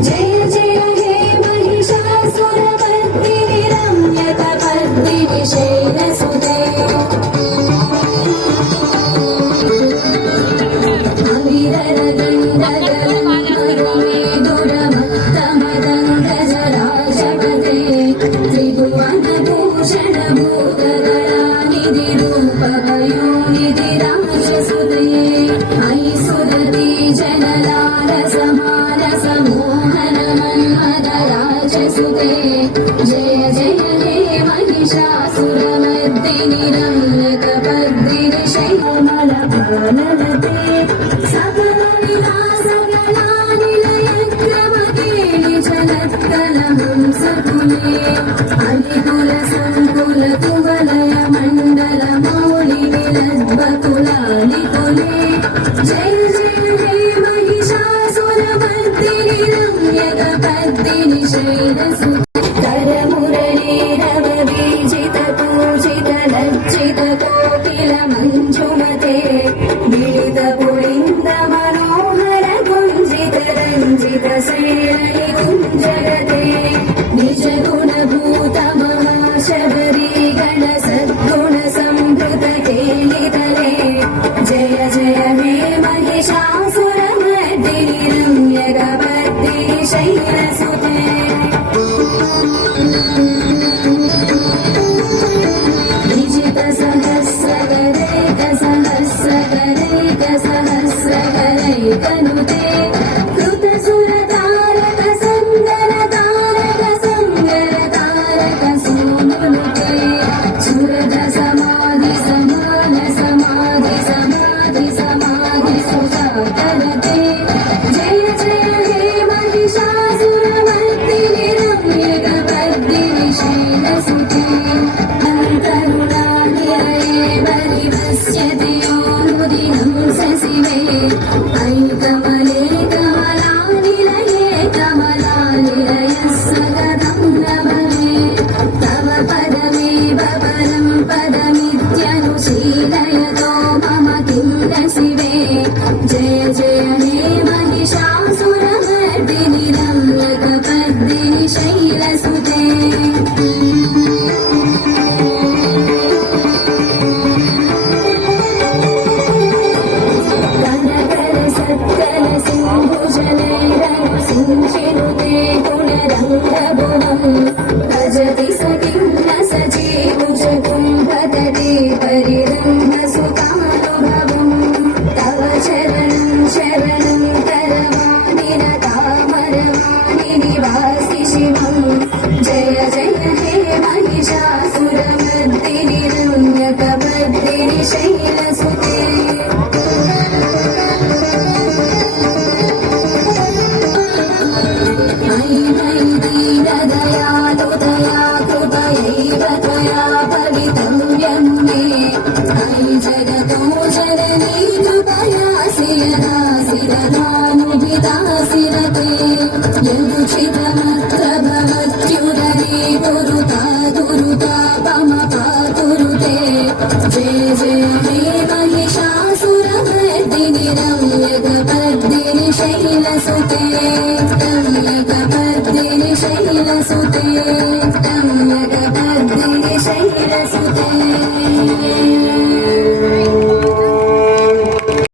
जय जय हे महिषासुरमर्दिनि जय हे महिषासुरमर्दिनि रम्यकपर्दिनि शैलमलपाललते सकलविलासकलानिलयक्रमकेलि चलत्कलहंसकुले अलिकुलसङ्कुलकुवलय मण्डलमौलिनिलद्बकुलालिकुले जय जय हे महिषासुरमर्दिनि रम्यकपर्दिनि शैलसुते मंजुमते मिलित पुलिंद मनोहर गुंजित रंजित शैली गुंजगते निज गुण भूत महाशबरी गण सद्गुण संभृत केलितले जय जय हे महिषासुरमर्दिनि रम्यकपर्दिनि शैलसुते कनुते कृत सुर तारक संगर तारक संगर तारक सोनुते सुरद समाधि समान समाधि समाधि समाधि सुजातरते जय जय हे महिषासुरमर्दिनि रम्यकपर्दिनि शैलसुते करुणानिलये परिवस्यते योनुदिनं सशिवे कमले कमलानिलये कमलानिलयः सगतं नमने तव पदमेव परं पदमित्यनुशीलयतो मम किं न शिवे जय जय हे महिषासुरमर्दिनि रम्यकपर्दिनि शैलसुते भजति सखिं न सजीवुज कुम्भतटे परिरम्भसुतानुभवम् तव शरणं शरणं करवाणि न तामरवाणि निवासि शिवम् जय जय हे महिषासुरमर्दिनि रम्यकपर्दिनि शैलसुते दयालुदया कृपयैव त्वया भवितव्यं मे अयि जगतो जननी कृपयासि यदासि ददानुभिदासि रते यदुचितमत्र भवत्युदरे कुरुता दुरुतापमपातुरुते जय जय हे महिषासुरमर्दिनि रम्यकपर्दिनि शैलसुते रम्यकपर्दिनि शैलसुते रम्यकपर्दिनि शैलसुते